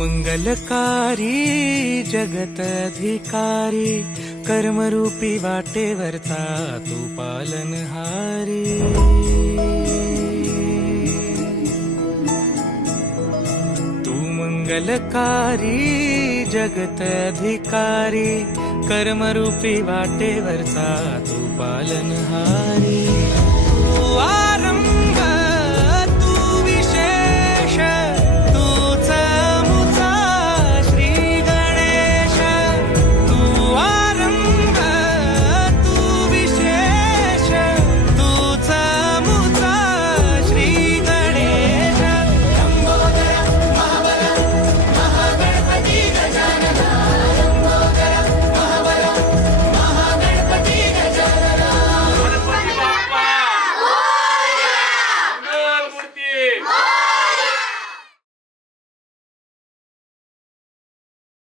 मंगलकारी जगत अधिकारी कर्मरूपी वाटेवरचा तू पालनहारी। तू मंगलकारी जगत अधिकारी कर्मरूपी वाटेवरचा तू पालनहारी। तू